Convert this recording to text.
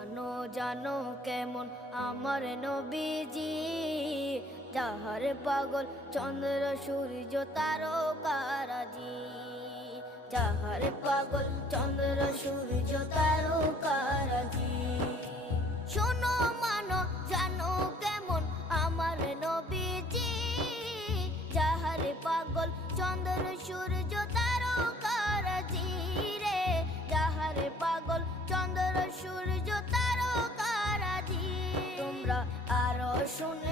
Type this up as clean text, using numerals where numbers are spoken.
জানো জানো কেমন আমার নবীজি, যাহার পাগল চন্দ্র সূর্য তারকারাজি। যাহার পাগল চন্দ্র সূর্য তারকারাজি। শোনো মানো জানো কেমন আমার নবীজি, যাহার পাগল চন্দ্র সূর্য তারকারাজি রে। যাহার পাগল চন্দ্র সূর্য তারকারাজি। তোমরা আরো শুনে